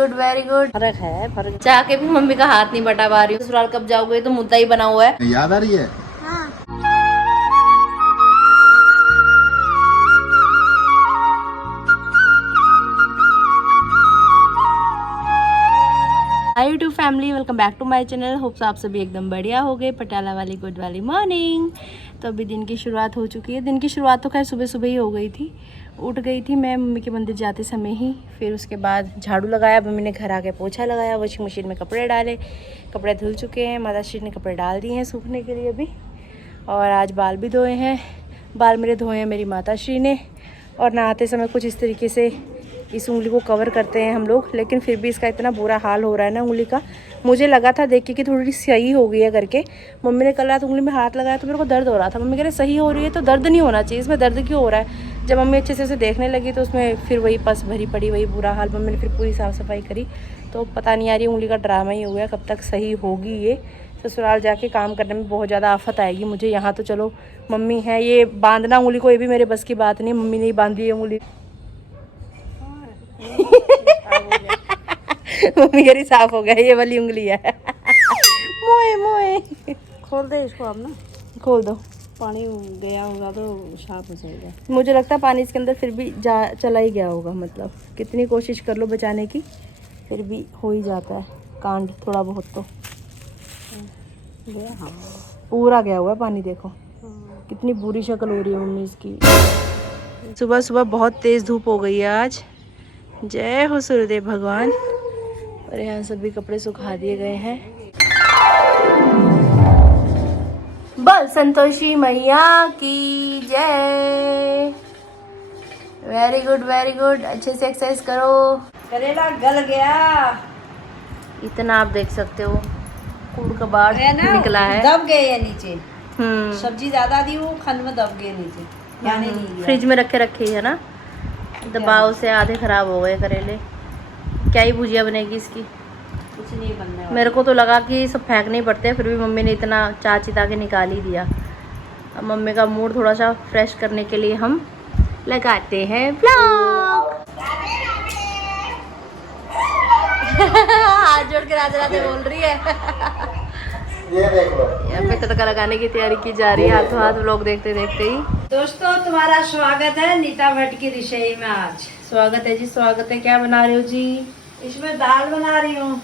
Good very good. फर्क है, फर्क। चाह के भी मम्मी का हाथ नहीं बटा पा रही हूँ। ससुराल कब जाओगे? तो मुद्दा ही बना हुआ है। याद आ रही है? Hi YouTube family, welcome back to my channel. Hopes आप सभी एकदम बढ़िया हो गए। पटियाला वाली गुड वाली मॉर्निंग। तो अभी दिन की शुरुआत हो चुकी है। दिन की शुरुआत तो खैर सुबह सुबह ही हो गई थी। उठ गई थी मैं मम्मी के मंदिर जाते समय ही। फिर उसके बाद झाड़ू लगाया, मम्मी ने घर आके पोछा लगाया, वॉशिंग मशीन में कपड़े डाले, कपड़े धुल चुके हैं। माता श्री ने कपड़े डाल दिए हैं सूखने के लिए अभी। और आज बाल भी धोए हैं। बाल मेरे धोए हैं मेरी माता श्री ने। और नहाते समय कुछ इस तरीके से इस उंगली को कवर करते हैं हम लोग, लेकिन फिर भी इसका इतना बुरा हाल हो रहा है ना उंगली का। मुझे लगा था देख के कि थोड़ी सही हो गई है करके। मम्मी ने कल रात उंगली में हाथ लगाया तो मेरे को दर्द हो रहा था। मम्मी कह रहे सही हो रही है तो दर्द नहीं होना चाहिए, इसमें दर्द क्यों हो रहा है। जब मम्मी अच्छे से उसे देखने लगी तो उसमें फिर वही पस भरी पड़ी, वही बुरा हाल। मम्मी ने फिर पूरी साफ़ सफाई करी तो पता नहीं आ रही उंगली का ड्रामा ही हो गया। कब तक सही होगी ये। ससुराल जाके काम करने में बहुत ज़्यादा आफत आएगी मुझे। यहाँ तो चलो मम्मी है, ये बांधना उंगली को ये भी मेरे बस की बात नहीं। मम्मी ने ही बांधी है उंगली। मम्मी कह रही साफ हो गया, ये वाली उंगली है। मोए मोए खोल दे इसको अब ना, खोल दो। पानी गया होगा तो साफ हो जाएगा। मुझे लगता है पानी इसके अंदर फिर भी चला ही गया होगा। मतलब कितनी कोशिश कर लो बचाने की फिर भी हो ही जाता है कांड थोड़ा बहुत तो। गया, हाँ पूरा गया हुआ है पानी। देखो कितनी बुरी शक्ल हो रही है मम्मी इसकी। सुबह सुबह बहुत तेज़ धूप हो गई है आज। जय हो सूर्यदेव भगवान। और यहाँ सभी कपड़े सुखा दिए गए हैं। बल संतोषी मैया की जय। Very good very good. अच्छे से एक्सरसाइज करो। करेला गल गया। इतना आप देख सकते हो कूड़ कबाड़ निकला है। दब गए है नीचे। सब्जी ज्यादा दी वो खंड में दब गए नीचे। यानी नहीं फ्रिज में रखे रखे ही है ना, दबाव से आधे खराब हो गए करेले। क्या ही भुजिया बनेगी इसकी। कुछ नहीं बनने वाला। मेरे को तो लगा कि सब फेंकने ही पड़ते हैं, फिर भी मम्मी ने इतना चिता के निकाल ही दिया। अब मम्मी का मूड थोड़ा सा फ्रेश करने के लिए हम लगाते हैं व्लॉग। हाथ जोड़ के राधे राधे बोल रही है। ये देख लो, यहाँ पे तड़का लगाने की तैयारी की जा रही है हाथों हाथ व्लॉग देखते देखते ही। दोस्तों तुम्हारा स्वागत है नीता भट्ट की रसोई में। आज स्वागत है जी, स्वागत है। क्या बना रहे हो जी? इसमें दाल बना रही हूँ।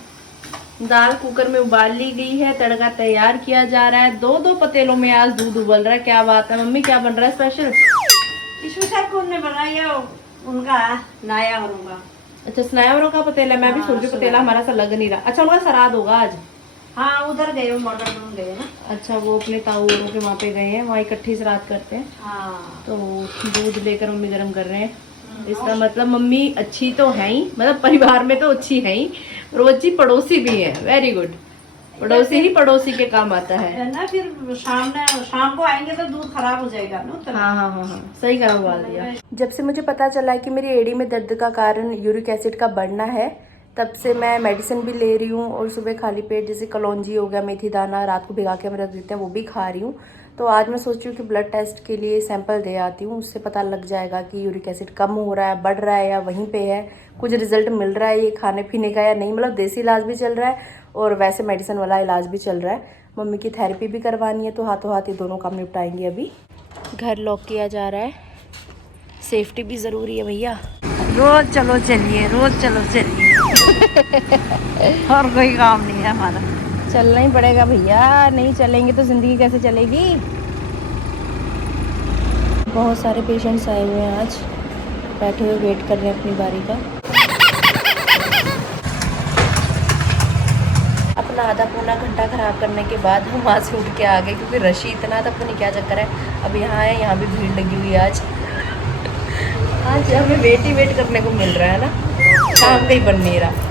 दाल कुकर में उबाल ली गई है, तड़का तैयार किया जा रहा है। दो पतीलों में आज दूध उबल रहा है। क्या बात है मम्मी, क्या बन रहा है स्पेशल? इसमें सब कौन ने बनाई है उनका नाया और उनका। अच्छा स्नायावरों का पतीला। मैं भी सोच रही पतीला हमारा सा लग नहीं रहा। अच्छा उनका श्राद्ध होगा आज। हाँ उधर गए वो मॉडल रूम गए ना। अच्छा वो अपने ताऊ के वहाँ पे गए हैं, वहाँ इकट्ठी श्राद्ध करते हैं। हाँ तो दूध लेकर मम्मी गर्म कर रहे हैं। इसका मतलब मम्मी अच्छी तो है ही, मतलब परिवार में तो अच्छी है ही, और वो अच्छी पड़ोसी भी है। Very good. पड़ोसी ही पड़ोसी के काम आता है ना। फिर शाम को आएंगे तो दूध खराब हो जाएगा ना। हाँ सही करा उबाल दिया। जब से मुझे पता चला कि मेरी एड़ी में दर्द का कारण यूरिक एसिड का बढ़ना है, तब से मैं मेडिसिन भी ले रही हूँ। और सुबह खाली पेट जैसे कलौंजी हो गया, मेथी दाना रात को भिगा के हम रख देते हैं, वो भी खा रही हूँ। तो आज मैं सोच रही हूँ कि ब्लड टेस्ट के लिए सैंपल दे आती हूँ। उससे पता लग जाएगा कि यूरिक एसिड कम हो रहा है, बढ़ रहा है या वहीं पे है। कुछ रिजल्ट मिल रहा है ये खाने पीने का या नहीं। मतलब देसी इलाज भी चल रहा है और वैसे मेडिसिन वाला इलाज भी चल रहा है। मम्मी की थेरेपी भी करवानी है, तो हाथों हाथ ये दोनों काम निपटाएंगे। अभी घर लॉक किया जा रहा है, सेफ्टी भी ज़रूरी है भैया। रोज चलो चलिए, रोज चलो चलिए। और कोई काम नहीं है हमारा। चलना ही पड़ेगा भैया, नहीं चलेंगे तो ज़िंदगी कैसे चलेगी। बहुत सारे पेशेंट्स आए हुए हैं आज, बैठे हुए वेट कर रहे हैं अपनी बारी का। अपना आधा पौना घंटा ख़राब करने के बाद हम वहाँ से उठ के आ गए, क्योंकि रश ही इतना था, पता नहीं क्या चक्कर है। अब यहाँ आए, यहाँ भी भीड़ लगी हुई है आज हमें वेट ही वेट करने को मिल रहा है ना, काम कहीं बन नहीं रहा।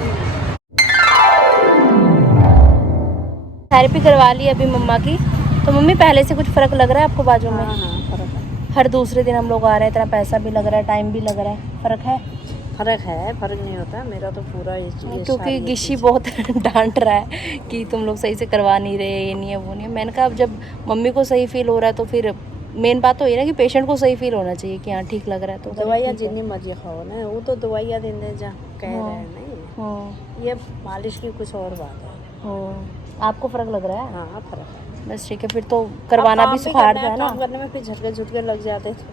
थेरेपी करवा ली अभी मम्मा की। तो मम्मी पहले से कुछ फ़र्क लग रहा है आपको बाजू में? हाँ फर्क है। हर दूसरे दिन हम लोग आ रहे हैं, इतना पैसा भी लग रहा है, टाइम भी लग रहा है। फ़र्क है? फर्क है, फर्क नहीं होता मेरा तो पूरा क्योंकि गिशी बहुत डांट रहा है कि तुम लोग सही से करवा नहीं रहे, ये नहीं है वो नहीं है। मैंने कहा अब जब मम्मी को सही फील हो रहा है तो फिर मेन बात तो ये ना कि पेशेंट को सही फील होना चाहिए कि हाँ ठीक लग रहा है। तो दवाइयाँ जितनी मर्जी खाओ ना, वो तो दवाइयाँ देने जा कह रहे हैं नहीं। ये मालिश की कुछ और बात है। आपको फर्क लग रहा है? हाँ फर्क है। बस ठीक है, फिर तो करवाना भी सुखाड़ है ना। काम करने में फिर झटके झुटके लग जाते तो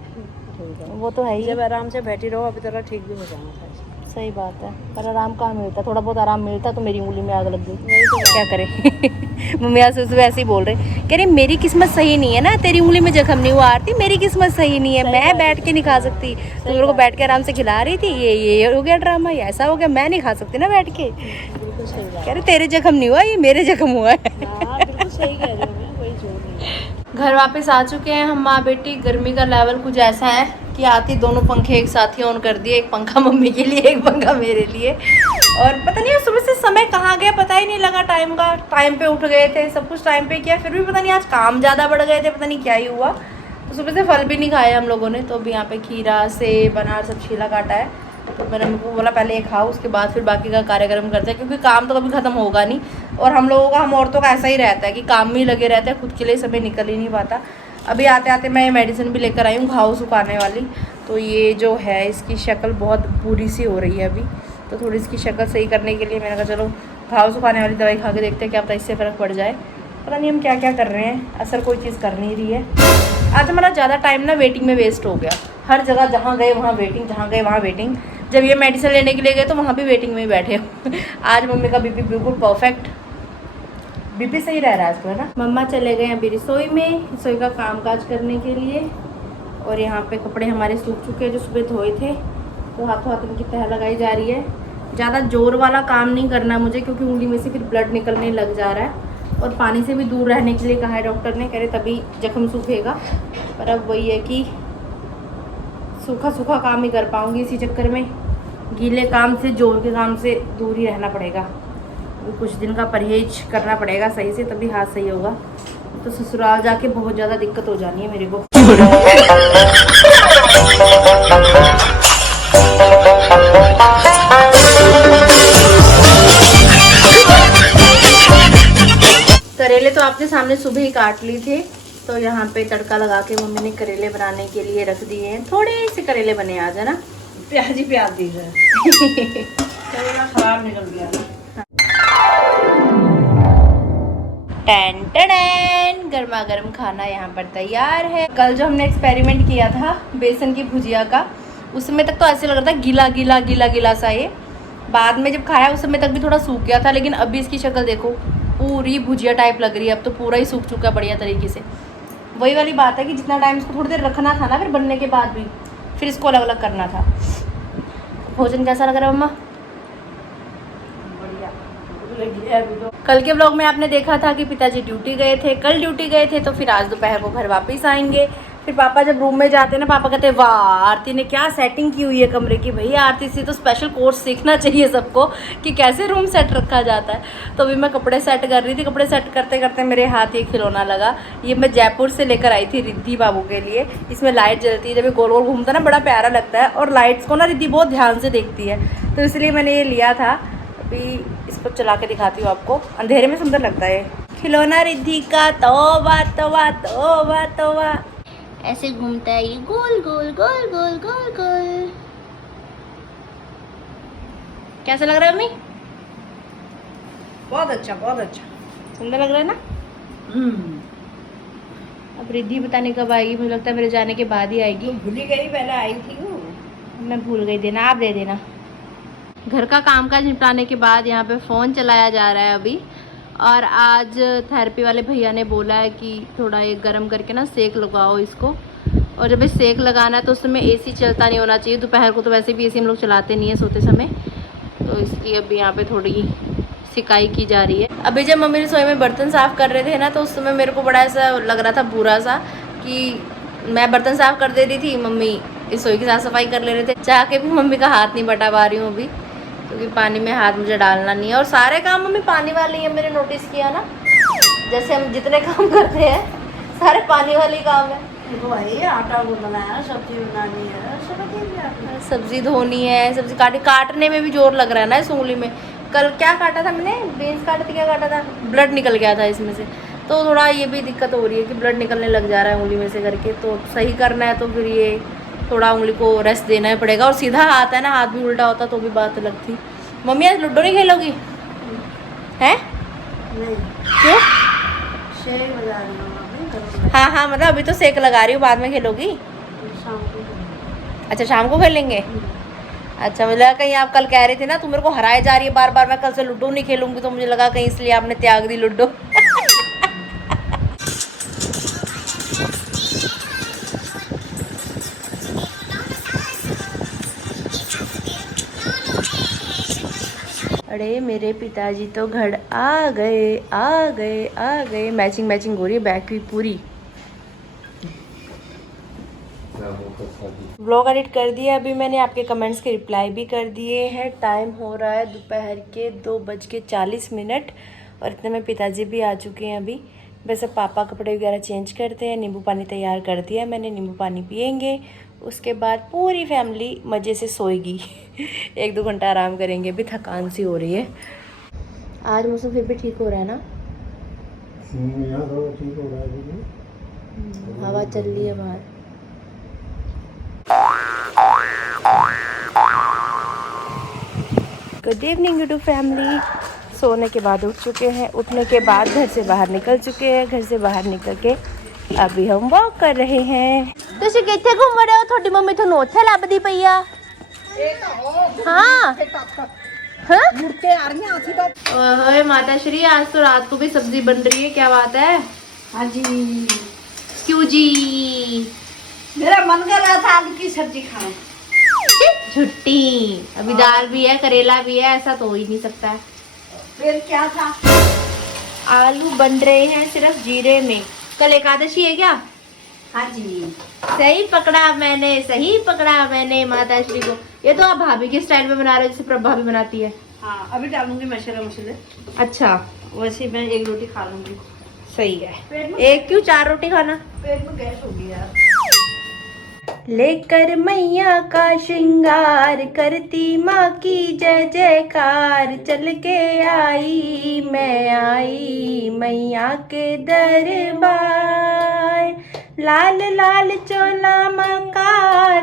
ठीक है। वो तो है ही, जब आराम से बैठी रहो अभी तरह ठीक भी हो जाना था। सही बात है, पर आराम कहाँ मिलता, थोड़ा बहुत आराम मिलता तो मेरी उंगली में आग लग गई। यही तो क्या करें मम्मी आज सुबह ऐसे ही बोल रहे, कह रही मेरी किस्मत सही नहीं है ना, तेरी उंगली में जख्म नहीं हुआ आरती, मेरी किस्मत सही नहीं है, मैं बैठ के नहीं खा सकती, तो मेरे को बैठ के आराम से खिला रही थी, ये हो गया ड्रामा, ये ऐसा हो गया, मैं नहीं खा सकती ना बैठ के। बिल्कुल सही बात। कह रहे तेरे जख्म नहीं हुआ, ये मेरे जख्म हुआ है। हाँ बिल्कुल सही कह रहे हो, कोई जोर नहीं है। घर वापस आ चुके हैं हम माँ बेटी। गर्मी का लेवल कुछ ऐसा है कि आती दोनों पंखे एक साथ ही ऑन कर दिए, एक पंखा मम्मी के लिए, एक पंखा मेरे लिए। और पता नहीं सुबह से समय कहाँ गया, पता ही नहीं लगा टाइम का। टाइम पे उठ गए थे, सब कुछ टाइम पे किया, फिर भी पता नहीं आज काम ज़्यादा बढ़ गए थे, पता नहीं क्या ही हुआ। तो सुबह से फल भी नहीं खाए हम लोगों ने, तो अभी यहाँ पे खीरा सेब अनार सब छीला काटा है। तो मैंने उनको बोला पहले ये खाओ, उसके बाद फिर बाकी का कार्यक्रम करते हैं, क्योंकि काम तो कभी ख़त्म होगा नहीं। और हम लोगों का, हम औरतों का ऐसा ही रहता है कि काम में ही लगे रहते हैं, खुद के लिए समय निकल ही नहीं पाता। अभी आते आते मैं मेडिसिन भी लेकर आई हूँ घाव सुखाने वाली। तो ये जो है इसकी शक्ल बहुत बुरी सी हो रही है अभी, तो थोड़ी इसकी शक्ल सही करने के लिए मैंने कहा चलो घाव सुखाने वाली दवाई खा के देखते हैं क्या पता इससे फ़र्क पड़ जाए। पता नहीं हम क्या क्या कर रहे हैं, असर कोई चीज़ कर नहीं रही है। आज हमारा ज़्यादा टाइम ना वेटिंग में वेस्ट हो गया, हर जगह जहाँ गए वहाँ वेटिंग, जहाँ गए वहाँ वेटिंग। जब ये मेडिसिन लेने के लिए गए तो वहाँ भी वेटिंग में ही बैठे आज मम्मी का बीपी बिल्कुल परफेक्ट, बीपी सही रह रहा है आजकल, है ना। मम्मा चले गए अभी रसोई में, रसोई का कामकाज करने के लिए। और यहाँ पे कपड़े हमारे सूख चुके हैं जो सुबह धोए थे, तो हाथों हाथ इनकी तह लगाई जा रही है। ज़्यादा जोर वाला काम नहीं करना मुझे, क्योंकि उंगली में से फिर ब्लड निकलने लग जा रहा है। और पानी से भी दूर रहने के लिए कहा है डॉक्टर ने, कह रहे तभी जख्म सूखेगा। पर अब वही है कि सूखा सूखा काम ही कर पाऊँगी, इसी चक्कर में गीले काम से, जोर के काम से दूर ही रहना पड़ेगा। कुछ दिन का परहेज करना पड़ेगा सही से, तभी हाथ सही होगा। तो ससुराल जाके बहुत ज़्यादा दिक्कत हो जानी है मेरे को। करेले तो आपके सामने सुबह ही काट ली थी, तो यहाँ पे तड़का लगा के मम्मी ने करेले बनाने के लिए रख दिए हैं। थोड़े से करेले बने आज, है ना। प्याज ही प्याज दीजिए खराब निकल गया। टन टन, गर्मा गर्म खाना यहाँ पर तैयार है। कल जो हमने एक्सपेरिमेंट किया था बेसन की भुजिया का, उस समय तक तो ऐसे लग रहा था गीला गीला गीला गीला सा। ये बाद में जब खाया उस समय तक भी थोड़ा सूख गया था, लेकिन अभी इसकी शक्ल देखो, पूरी भुजिया टाइप लग रही है। अब तो पूरा ही सूख चुका है बढ़िया तरीके से। वही वाली बात है कि जितना टाइम इसको थोड़ी देर रखना था ना, फिर बनने के बाद भी फिर इसको अलग अलग करना था। भोजन कैसा लग रहा है मम्मा? कल के ब्लॉग में आपने देखा था कि पिताजी ड्यूटी गए थे, कल ड्यूटी गए थे, तो फिर आज दोपहर को घर वापस आएंगे। फिर पापा जब रूम में जाते हैं ना, पापा कहते हैं वाह आरती ने क्या सेटिंग की हुई है कमरे की। भैया आरती से तो स्पेशल कोर्स सीखना चाहिए सबको कि कैसे रूम सेट रखा जाता है। तो अभी मैं कपड़े सेट कर रही थी, कपड़े सेट करते करते मेरे हाथ ये खिलौना लगा। ये मैं जयपुर से लेकर आई थी रिद्धि बाबू के लिए। इसमें लाइट जलती है, जब ये गोल गोल घूमता है ना, बड़ा प्यारा लगता है। और लाइट्स को ना रिद्धि बहुत ध्यान से देखती है, तो इसलिए मैंने ये लिया था। अभी इसको चला के दिखाती हूँ आपको, अंधेरे में सुंदर लगता है खिलौना रिद्धि का। तौबा तौबा तौबा तौबा, ऐसे घूमता है ये गोल गोल गोल गोल गोल गोल। कैसा लग रहा है मम्मी? बहुत अच्छा, बहुत अच्छा, सुंदर लग रहा है ना। अब रिद्धि बताने कब आएगी, मुझे लगता है मेरे जाने के बाद ही आएगी। भूली गई, पहले आई थी वो। मैं भूल गई, देना आप दे देना। घर का कामकाज निपटाने के बाद यहाँ पे फ़ोन चलाया जा रहा है अभी। और आज थेरेपी वाले भैया ने बोला है कि थोड़ा ये गर्म करके ना सेक लगाओ इसको। और जब ये सेक लगाना है तो उस समय एसी चलता नहीं होना चाहिए। दोपहर को तो वैसे भी एसी हम लोग चलाते नहीं है सोते समय, तो इसकी अभी यहाँ पे थोड़ी सिकाई की जा रही है। अभी जब मम्मी रसोई में बर्तन साफ़ कर रहे थे ना, तो उस समय मेरे को बड़ा ऐसा लग रहा था बुरा सा कि मैं बर्तन साफ़ कर दे रही थी, मम्मी रसोई की साफ़ सफाई कर ले रहे थे। चाह के भी मम्मी का हाथ नहीं बटा पा रही हूँ अभी, क्योंकि पानी में हाथ मुझे डालना नहीं है। और सारे काम मम्मी पानी वाले ही है, मैंने नोटिस किया ना। जैसे हम जितने काम करते हैं सारे पानी वाले काम है। तो भाई आटा वो बनाया, सब्जी बनानी है, सब्जी धोनी है, सब्जी काटने में भी जोर लग रहा है ना इस उंगली में। कल क्या काटा था मैंने, बीन्स काटे थे, क्या काटा था, ब्लड निकल गया था इसमें से। तो थोड़ा ये भी दिक्कत हो रही है कि ब्लड निकलने लग जा रहा है उंगली में से करके। तो सही करना है तो फिर ये थोड़ा उंगली को रेस्ट देना ही पड़ेगा। और सीधा हाथ है ना, हाथ भी उल्टा होता तो भी बात अलग थी। मम्मी आज लूडो नहीं खेलोगी? हैं? नहीं, क्यों? शेर बजा रही हूँ मम्मी, हाँ हाँ, मतलब अभी तो सेक लगा रही हूँ, बाद में खेलोगी? शाम को करूँगी। अच्छा, शाम को खेलेंगे। अच्छा, मुझे लगा कहीं आप कल कह रही थी ना, तू मेरे को हराए जा रही है बार बार, मैं कल से लूडो नहीं खेलूंगी, तो मुझे लगा कहीं इसलिए आपने त्याग दी लूडो। अरे मेरे पिताजी तो घर आ गए, आ गए, आ गए। मैचिंग मैचिंग हो रही है बैग की पूरी। व्लॉग एडिट कर दिया अभी मैंने, आपके कमेंट्स के रिप्लाई भी कर दिए हैं। टाइम हो रहा है दोपहर के 2:40 और इतने में पिताजी भी आ चुके हैं अभी। वैसे पापा कपड़े वगैरह चेंज करते हैं, नींबू पानी तैयार कर दिया है मैंने, नींबू पानी पियेंगे, उसके बाद पूरी फैमिली मज़े से सोएगी। 1-2 घंटा आराम करेंगे, अभी थकान सी हो रही है। आज मौसम फिर भी ठीक हो रहा है ना? यहाँ थोड़ा ठीक हो रहा है। हवा चल रही है बाहर। Good evening YouTube family. सोने के बाद उठ चुके हैं, उठने के बाद घर से बाहर निकल चुके हैं, घर से बाहर निकल के अभी हम वॉक कर रहे हैं। ਤੁਸੀਂ ਕਿੱਥੇ घूम रहे हो? ਤੁਹਾਡੀ ਮੰਮੀ ਤੁਹਾਨੂੰ ਉੱਥੇ ਲੱਭਦੀ ਪਈ ਆ। हाँ हाँ, मुड़ के आ रही हैं आसी बात। ओए माता श्री, आज तो रात को भी सब्जी बन रही है, क्या बात है? हाँ जी, क्यों जी? मेरा मन कर रहा था आलू की सब्जी खाएं। छुट्टी, अभी दाल भी है, करेला भी है, ऐसा तो हो ही नहीं सकता है। फिर क्या था? आलू बन रहे हैं सिर्फ जीरे में। कल एकादशी है क्या? हाँ जी, सही पकड़ा मैंने, सही पकड़ा मैंने माता श्री को। ये तो आप भाभी के स्टाइल में बना रहे हो, जैसे प्रभा भाभी बनाती है। हाँ अभी डालूंगी मसाले। अच्छा, वैसे मैं एक रोटी खा लूंगी। सही है। पेट में एक क्यों, 4 रोटी खाना। पेट में गैस होगी यार। लेकर मैया का श्रृंगार, करती माँ की जय जयकार, चल के आई मैं आई मैया के दरबार। लाल लाल चोला माँ का,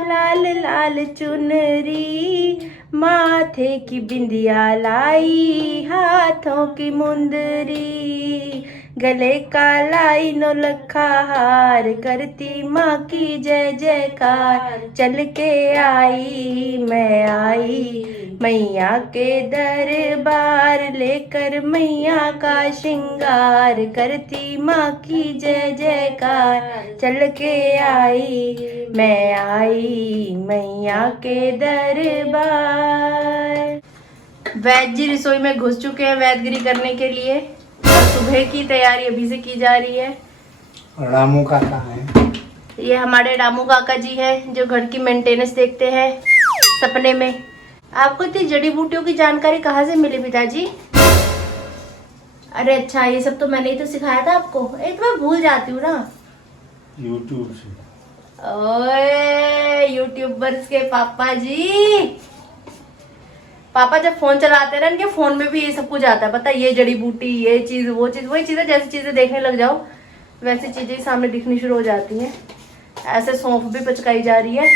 लाल लाल चुनरी, माथे की बिंदिया लाई, हाथों की मुंदरी, गले का लाई नौलखा हार, करती माँ की जय जयकार, चल के आई मैं आई मैया के दरबार। लेकर मैया का श्रृंगार, करती माँ की जय जयकार, चल के आई मैं आई मैया के दरबार। वैद्य जी रसोई में घुस चुके हैं वैदगिरी करने के लिए, और सुबह की तैयारी अभी से की जा रही है। रामू का कहाँ है? ये हमारे रामू काका जी हैं, जो घर की मेंटेनेंस देखते हैं सपने में। आपको इतनी जड़ी बूटियों की जानकारी कहाँ से मिली पिताजी? अरे अच्छा, ये सब तो मैंने ही तो सिखाया था आपको। एक तो मैं भूल जाती हूँ ना। यूट्यूब से। ओए यूट्यूबर्स के पापा जी, पापा जब फोन चलाते हैं ना, इनके फोन में भी ये सब कुछ आता है, पता है? ये जड़ी बूटी, ये चीज, वो चीज, वही चीजें, जैसी चीजें देखने लग जाओ वैसी चीजें सामने दिखनी शुरू हो जाती हैं। ऐसे सौंफ भी पचकाई जा रही है।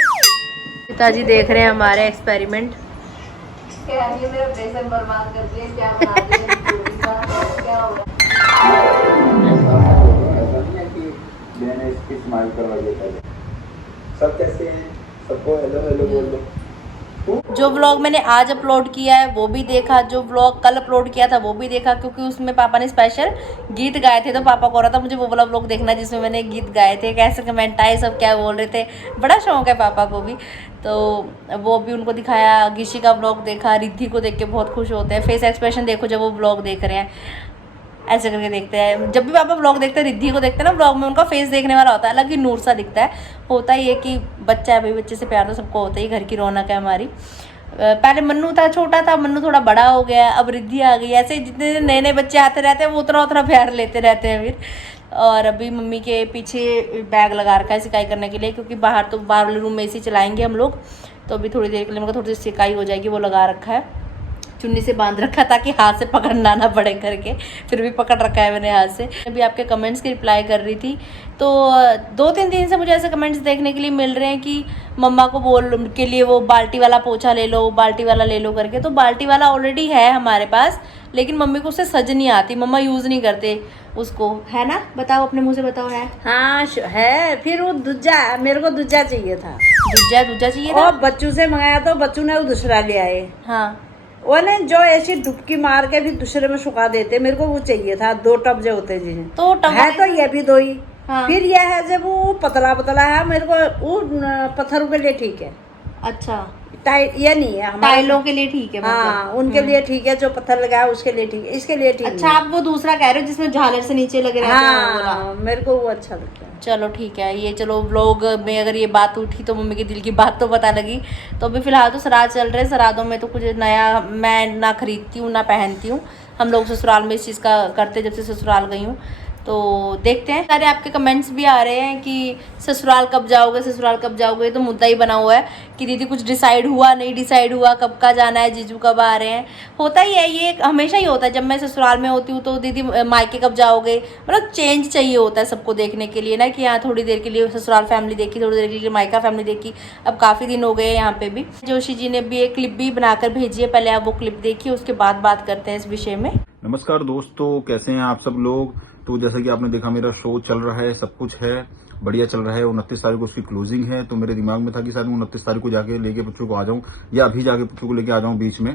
पिताजी देख रहे हैं हमारे एक्सपेरिमेंट। मेरा प्रेशर बर्बाद कर दिया, क्या बना दिया, क्या हो रहा ऐसा नहीं है कि मैंने इसकी स्माइल करवा दिया था। सब कैसे हैं? सबको हेलो हेलो बोल दो। जो व्लॉग मैंने आज अपलोड किया है वो भी देखा, जो व्लॉग कल अपलोड किया था वो भी देखा, क्योंकि उसमें पापा ने स्पेशल गीत गाए थे, तो पापा को हो रहा था मुझे वो वाला व्लॉग देखना जिसमें मैंने गीत गाए थे। कैसे कमेंट आए, सब क्या बोल रहे थे, बड़ा शौक है पापा को भी, तो वो भी उनको दिखाया। गिशी का व्लॉग देखा, रिद्धि को देख के बहुत खुश होते हैं। फेस एक्सप्रेशन देखो जब वो व्लॉग देख रहे हैं, ऐसे करके देखते हैं। जब भी पापा व्लॉग देखते हैं, रिद्धि को देखते हैं ना व्लॉग में, उनका फेस देखने वाला होता है, अलग ही नूर सा दिखता है। होता ही है कि बच्चा है भाई, बच्चे से प्यार तो सबको होता ही, घर की रौनक है हमारी। पहले मन्नू था, छोटा था, मन्नू थोड़ा बड़ा हो गया, अब रिद्धि आ गई। ऐसे जितने नए नए बच्चे आते रहते हैं वो उतना उतना प्यार लेते रहते हैं फिर। और अभी मम्मी के पीछे बैग लगा रखा है सिकाई करने के लिए, क्योंकि बाहर तो बाहर रूम में एसी चलाएंगे हम लोग, तो अभी थोड़ी देर के लिए मगर थोड़ी सी सिकाई हो जाएगी, वो लगा रखा है। चुन्नी से बांध रखा ताकि हाथ से पकड़ना ना पड़े करके, फिर भी पकड़ रखा है मैंने हाथ से। अभी आपके कमेंट्स की रिप्लाई कर रही थी, तो 2-3 दिन से मुझे ऐसे कमेंट्स देखने के लिए मिल रहे हैं कि मम्मा को बोल के लिए वो बाल्टी वाला पोछा ले लो, बाल्टी वाला ले लो करके। तो बाल्टी वाला ऑलरेडी है हमारे पास, लेकिन मम्मी को उससे सज नहीं आती, मम्मा यूज़ नहीं करते उसको, है ना? बताओ, अपने मुँह से बताओ। है हाँ है, फिर वो दूजा, मेरे को दूजा चाहिए था, दूजा चाहिए था। और बच्चू से मंगाया तो बच्चू ने वो दूसरा ले आए। हाँ, वो ने जो ऐसी डुबकी मार के फिर दूसरे में सुखा देते, मेरे को वो चाहिए था 2 टब जो होते जी। तो टब है तो ये भी 2 ही। हाँ। फिर यह है जब वो पतला पतला है, मेरे को वो पत्थरों के लिए ठीक है, अच्छा, टाइट ये नहीं है हमारे। टाइलों के लिए ठीक है मतलब। हाँ, उनके लिए ठीक है, जो पत्थर लगाया उसके लिए ठीक है, इसके लिए ठीक अच्छा, आप वो दूसरा कह रहे हो जिसमें झालर से नीचे लगे रहते हैं वो वाला? हाँ, मेरे को वो अच्छा लगता है। चलो ठीक है, ये चलो व्लॉग में अगर ये बात उठी तो मम्मी के दिल की बात तो पता लगी। तो अभी फिलहाल तो श्राद्ध चल रहे हैं, श्राद्धों में तो कुछ नया मैं ना खरीदती हूँ ना पहनती हूँ। हम लोग ससुराल में इस चीज़ का करते जब से ससुराल गई हूँ। तो देखते हैं, सारे आपके कमेंट्स भी आ रहे हैं कि ससुराल कब जाओगे, ससुराल कब जाओगे। तो मुद्दा ही बना हुआ है कि दीदी कुछ डिसाइड हुआ नहीं, डिसाइड हुआ कब का जाना है, जीजू कब आ रहे हैं। होता ही है, ये हमेशा ही होता है। जब मैं ससुराल में होती हूँ तो दीदी मायके कब जाओगे, मतलब चेंज चाहिए होता है सबको देखने के लिए ना, कि यहाँ थोड़ी देर के लिए ससुराल फैमिली देखी, थोड़ी देर के लिए मायका फैमिली देखी। अब काफ़ी दिन हो गए यहाँ पे भी। जोशी जी ने भी एक क्लिप भी बनाकर भेजी है, पहले आप वो क्लिप देखिए, उसके बाद बात करते हैं इस विषय में। नमस्कार दोस्तों, कैसे हैं आप सब लोग। तो जैसा कि आपने देखा मेरा शो चल रहा है, सब कुछ है, बढ़िया चल रहा है। 29 तारीख को उसकी क्लोजिंग है, तो मेरे दिमाग में था कि शायद 29 तारीख को जाके लेके बच्चों को आ जाऊं, या अभी जाके बच्चों को लेके आ जाऊं बीच में।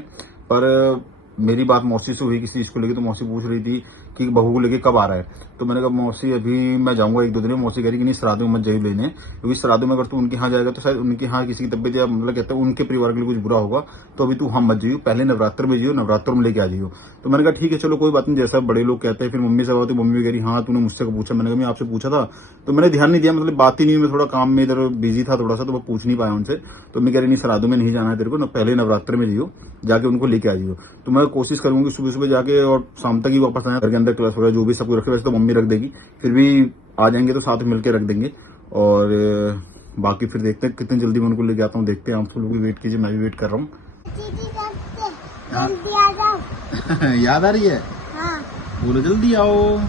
पर मेरी बात मौसी से हुई किसी चीज को लेके, तो मौसी पूछ रही थी कि बहू को लेके कब आ रहा है। तो मैंने कहा मौसी अभी मैं जाऊंगा 1-2 दिन में। मौसी कह रही कि नहीं, श्राद्ध में मत जाइए लेने, क्योंकि श्राद्ध में अगर तू उनके यहाँ जाएगा तो शायद उनके यहाँ किसी की तबियत या मतलब कहते हैं उनके परिवार के लिए कुछ बुरा होगा, तो अभी तू हम मत जाइयो, पहले नवरात्र में जाइयो, नवरात्र में लेके आ जाइयो। तो मैंने कहा ठीक है चलो कोई बात नहीं, जैसा बड़े लोग कहते हैं। फिर मम्मी से बात हुई, मम्मी कह रही हाँ तूने मुझसे पूछा। मैंने कहा मैं आपसे पूछा था, तो मैंने ध्यान नहीं दिया, मतलब बात ही नहीं, मैं थोड़ा काम में इधर बिजी था थोड़ा सा, तो मैं पूछ नहीं पाया उनसे। तो मैं कह रही नहीं, श्राद्धों में नहीं जाना है तेरे को, पहले नवरात्र में जाइयो, जाके उनको लेके आ जाइयो। तो मैं कोशिश करूंगी सुबह सुबह जाके और शाम तक ही वापस आया। घर के अंदर क्लास वगैरह जो भी सब कुछ रखे, वैसे तो मम्मी रख देगी, फिर भी आ जाएंगे तो साथ में मिलकर रख देंगे। और बाकी फिर देखते हैं कितनी जल्दी मैं उनको लेके आता हूँ, देखते हैं। आप लोग भी वेट कीजिए, मैं भी वेट कर रहा हूँ। याद आ रही है? हाँ। बोलो जल्दी आओ।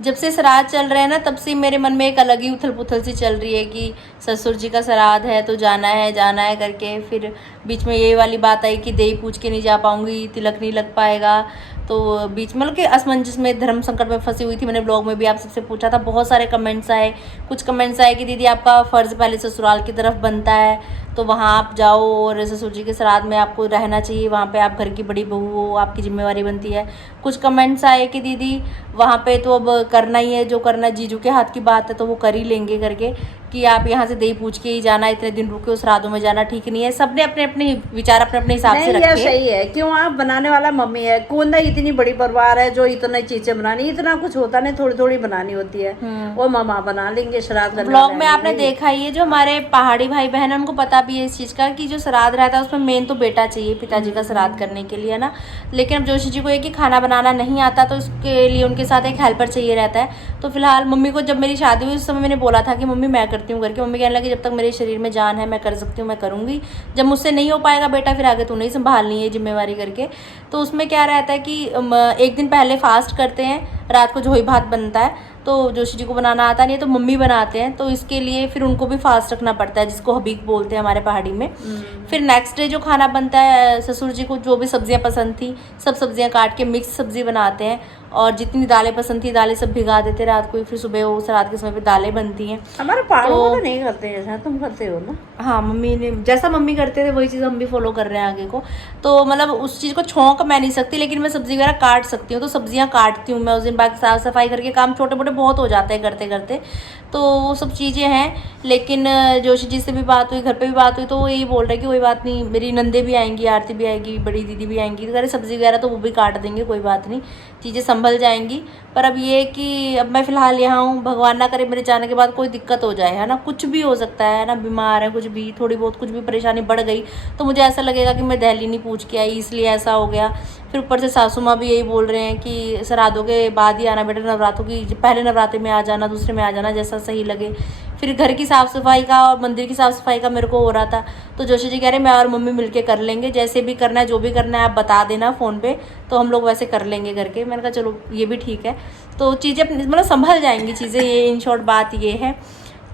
जब से श्राद्ध चल रहे हैं ना, तब से मेरे मन में एक अलग ही उथल पुथल सी चल रही है कि ससुर जी का श्राद्ध है तो जाना है करके। फिर बीच में ये वाली बात आई कि देई पूछ के नहीं जा पाऊंगी, तिलक नहीं लग पाएगा। तो बीच में मतलब कि असमंजस में, धर्म संकट में फंसी हुई थी। मैंने ब्लॉग में भी आप सबसे पूछा था, बहुत सारे कमेंट्स आए। कुछ कमेंट्स आए कि दीदी आपका फ़र्ज़ पहले ससुराल की तरफ बनता है, तो वहाँ आप जाओ और ससुर जी के श्राद्ध में आपको रहना चाहिए, वहाँ पे आप घर की बड़ी बहू हो, आपकी जिम्मेवारी बनती है। कुछ कमेंट्स आए कि दीदी वहाँ पे तो अब करना ही है, जो करना जीजू के हाथ की बात है तो वो कर ही लेंगे करके, कि आप यहाँ से दही पूछ के ही जाना, इतने दिन रुके उस श्राद्धों में जाना ठीक नहीं है। सबने अपने अपने विचार अपने अपने हिसाब से रखे। सही है, क्यों आप बनाने वाला मम्मी है, कौन ना इतनी बड़ी परिवार है जो इतनी चीजें बनानी, इतना कुछ होता नहीं, थोड़ी थोड़ी बनानी होती है, वो मामा बना लेंगे। श्राद्ध ब्लॉग में आपने देखा ही है, जो हमारे पहाड़ी भाई बहन है उनको पता भी है इस चीज़ का, कि जो श्राद्ध रहता है उसमें मेन तो बेटा चाहिए पिताजी का श्राद्ध करने के लिए, है ना। लेकिन अब जोशी जी को ये कि खाना बनाना नहीं आता, तो उसके लिए उनके साथ एक हेल्पर चाहिए रहता है। तो फिलहाल मम्मी को जब मेरी शादी हुई उस समय मैंने बोला था कि मम्मी मैं करती हूँ करके। मम्मी कहने लगी जब तक मेरे शरीर में जान है मैं कर सकती हूँ, मैं करूँगी। जब मुझसे नहीं हो पाएगा बेटा, फिर आगे तू नहीं संभालनी है जिम्मेवारी करके। तो उसमें क्या रहता है कि एक दिन पहले फास्ट करते हैं, रात को जोही भात बनता है, तो जोशी जी को बनाना आता नहीं है तो मम्मी बनाते हैं। तो इसके लिए फिर उनको भी फास्ट रखना पड़ता है, जिसको हबीक बोलते हैं हमारे पहाड़ी में। फिर नेक्स्ट डे जो खाना बनता है, ससुर जी को जो भी सब्जियां पसंद थी सब सब्जियां काट के मिक्स सब्जी बनाते हैं, और जितनी दालें पसंद थी दालें सब भिगा देते रात को, फिर सुबह वो श्राद्ध के समय पे दालें बनती हैं। हमारे पहाड़ों में नहीं करते जैसा तुम करते हो ना। हाँ, मम्मी ने जैसा मम्मी करते थे वही चीज़ हम भी फॉलो कर रहे हैं आगे को। तो मतलब उस चीज़ को छोंक मैं नहीं सकती, लेकिन मैं सब्जी वगैरह काट सकती हूँ, तो सब्जियाँ काटती हूँ मैं उस दिन। बाकी साफ़ सफाई करके काम छोटे मोटे बहुत हो जाते हैं करते करते, तो वो सब चीज़ें हैं। लेकिन जोशी जी से भी बात हुई, घर पे भी बात हुई, तो वो यही बोल रहे कि कोई बात नहीं, मेरी नंदे भी आएंगी, आरती भी आएगी, बड़ी दीदी भी आएंगी, तो अरे सब्ज़ी वगैरह तो वो भी काट देंगे, कोई बात नहीं, चीज़ें संभल जाएंगी। पर अब ये कि अब मैं फ़िलहाल यहाँ हूँ, भगवान ना करे मेरे जाने के बाद कोई दिक्कत हो जाए, है ना, कुछ भी हो सकता है ना, बीमार है कुछ भी, थोड़ी बहुत कुछ भी परेशानी बढ़ गई तो मुझे ऐसा लगेगा कि मैं दहली नहीं पूछ के आई इसलिए ऐसा हो गया। फिर ऊपर से सासू माँ भी यही बोल रहे हैं कि श्राद्धों के बाद ही आना बेटा, नवरात्रों की पहले नवरात्रे में आ जाना, दूसरे में आ जाना, जैसा सही लगे। फिर घर की साफ़ सफाई का और मंदिर की साफ़ सफाई का मेरे को हो रहा था, तो जोशी जी कह रहे मैं और मम्मी मिलके कर लेंगे, जैसे भी करना है जो भी करना है आप बता देना फ़ोन पे, तो हम लोग वैसे कर लेंगे करके। मैंने कहा चलो ये भी ठीक है, तो चीज़ें मतलब संभल जाएंगी चीज़ें, ये इन शॉर्ट बात ये है।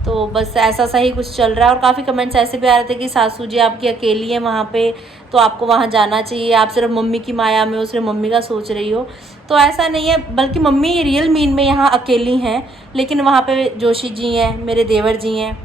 तो बस ऐसा सा ही कुछ चल रहा है। और काफ़ी कमेंट्स ऐसे भी आ रहे थे कि सासू जी आपकी अकेली है वहाँ पे, तो आपको वहाँ जाना चाहिए, आप सिर्फ मम्मी की माया में हो, सिर्फ मम्मी का सोच रही हो। तो ऐसा नहीं है, बल्कि मम्मी रियल मीन में यहाँ अकेली हैं, लेकिन वहाँ पे जोशी जी हैं, मेरे देवर जी हैं,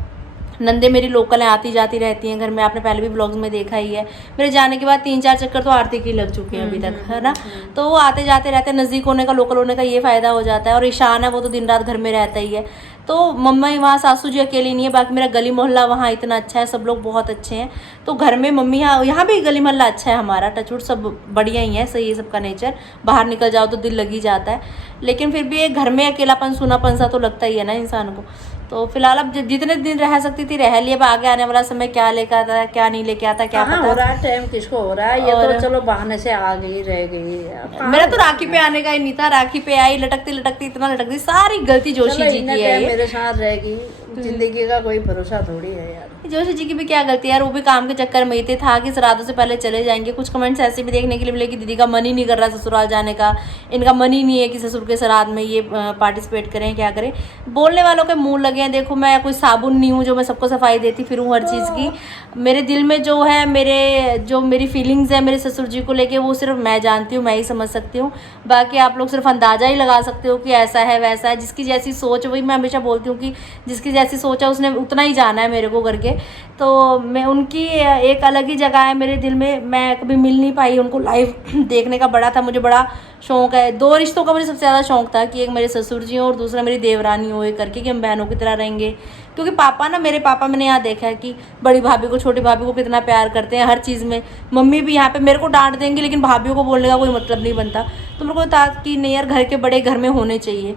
नंदे मेरी लोकल हैं, आती जाती रहती हैं घर में, आपने पहले भी ब्लॉग्स में देखा ही है। मेरे जाने के बाद 3-4 चक्कर तो आरती की लग चुके हैं अभी तक, है ना। तो वो आते जाते रहते हैं, नज़दीक होने का, लोकल होने का ये फ़ायदा हो जाता है। और ईशान है वो तो दिन रात घर में रहता ही है, तो मम्मा ही वहाँ, सासू जी अकेली नहीं है। बाकी मेरा गली मोहल्ला वहाँ इतना अच्छा है, सब लोग बहुत अच्छे हैं। तो घर में मम्मी यहाँ भी गली मोहल्ला अच्छा है हमारा, टचवुड सब बढ़िया ही है, सही है सबका नेचर। बाहर निकल जाओ तो दिल लग ही जाता है, लेकिन फिर भी एक घर में अकेलापन सूनापन सा तो लगता ही है ना इंसान को। तो फिलहाल अब जितने दिन रह सकती थी रह लिया, अब आगे आने वाला समय क्या लेकर आता है क्या नहीं लेके आता क्या कहाँ पता। हो रहा है टाइम, किसको हो रहा है, ये तो चलो बहाने से आ गई रह गई। मेरा तो राखी पे आने का ही नहीं था, राखी पे आई, लटकती लटकती इतना लटकती, सारी गलती जोशी जी की है ये। मेरे साथ रहेगी, जिंदगी का कोई भरोसा थोड़ी है यार। जोशी जी की भी क्या गलती है यार, वो भी काम के चक्कर में ही थे, था कि श्राद्धों से पहले चले जाएंगे। कुछ कमेंट्स ऐसे भी देखने के लिए मिले कि दीदी का मन ही नहीं कर रहा ससुराल जाने का, इनका मन ही नहीं है कि ससुर के श्राद्ध में ये पार्टिसिपेट करें, क्या करें। बोलने वालों के मुंह लगे हैं। देखो मैं कोई साबुन नहीं हूँ जो मैं सबको सफाई देती फिरूँ हर चीज़ की। मेरे दिल में जो है, मेरी फीलिंग्स है मेरे ससुर जी को लेके, वो सिर्फ मैं जानती हूँ, मैं ही समझ सकती हूँ। बाकी आप लोग सिर्फ अंदाज़ा ही लगा सकते हो कि ऐसा है वैसा है। जिसकी जैसी सोच, वही मैं हमेशा बोलती हूँ कि जिसकी जैसी सोच है उसने उतना ही जाना है मेरे को करके। तो मैं उनकी एक अलग ही जगह है मेरे दिल में। मैं कभी मिल नहीं पाई उनको, लाइव देखने का बड़ा था, मुझे बड़ा शौक़ है। 2 रिश्तों का मुझे सबसे ज़्यादा शौक़ था कि एक मेरे ससुर जी हो और दूसरा मेरी देवरानी हो, ये करके कि हम बहनों की तरह रहेंगे। क्योंकि मेरे पापा मैंने यहाँ देखा है कि बड़ी भाभी को, छोटी भाभी को कितना प्यार करते हैं हर चीज़ में। मम्मी भी यहाँ पे मेरे को डांट देंगी, लेकिन भाभीयों को बोलने का कोई मतलब नहीं बनता। तो मेरे को था कि नहीं यार, घर के बड़े घर में होने चाहिए।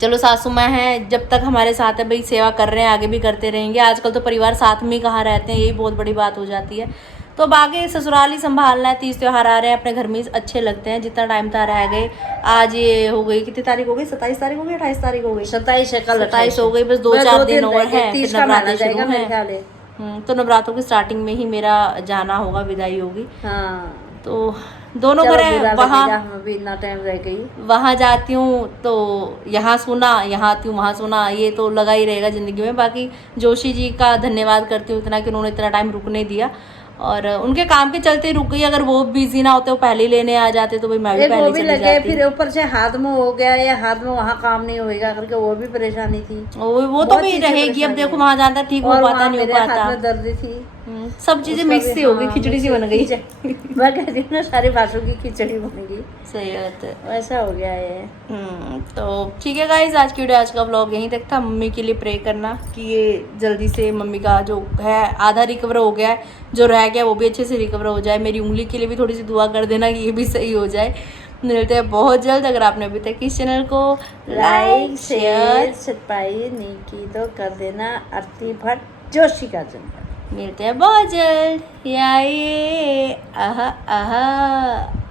चलो सासू माँ हैं, जब तक हमारे साथ है भाई, सेवा कर रहे हैं, आगे भी करते रहेंगे। आजकल तो परिवार साथ में ही कहाँ रहते हैं, यही बहुत बड़ी बात हो जाती है। तो अब आगे ससुराल ही संभालना है। 30 त्यौहार आ रहे हैं, अपने घर में अच्छे लगते हैं, जितना टाइम था रह गए। आज ये हो गई, कितनी तारीख हो गई, 27 तारीख हो गई, 28 तारीख हो गई, 27 है, कल 27 हो गई। बस 2-4 दिन और है, फिर नवरात्र शुरू मेरे है। ख्याल है। तो नवरात्रों की स्टार्टिंग में ही मेरा जाना होगा, विदाई होगी। हाँ, तो दोनों घर है वहाँ, भी इतना टाइम रह गई। वहाँ जाती हूँ तो यहाँ सुना, यहाँ आती हूँ वहाँ सुना, ये तो लगा ही रहेगा ज़िंदगी में। बाकी जोशी जी का धन्यवाद करती हूँ इतना कि उन्होंने इतना टाइम रुकने दिया, और उनके काम के चलते रुक गई। अगर वो बिजी ना होते, वो पहले लेने आ जाते, तो भाई मैं भी पहले चली जाती। फिर ऊपर से हाथ में हो गया, या हाथ में वहाँ काम नहीं होएगा करके वो भी परेशानी थी। वो तो भी रहेगी। अब देखो वहाँ जाता ठीक हो पाता, नहीं हो पाता, हाथ में दर्द थी, सब चीजें मिक्स सी हो गई, खिचड़ी सी बन गई। मैं कहती हूँ ना, सारी भाषाओं की खिचड़ी बन गई। सही बात है, वैसा हो गया है। तो ठीक है गाइज, आज की वीडियो, आज का व्लॉग यहीं तक था। मम्मी के लिए प्रे करना कि ये जल्दी से मम्मी का जो है आधा रिकवर हो गया है, जो रह गया वो भी अच्छे से रिकवर हो जाए। मेरी उंगली के लिए भी थोड़ी सी दुआ कर देना कि ये भी सही हो जाए। मिलते हैं बहुत जल्द। अगर आपने अभी तक इस चैनल को लाइक शेयर सब्सक्राइब नहीं की तो कर देना। आरती भट्ट, जोशी का चैनल। मिलते हैं बहुत जल्द। आहा आहा।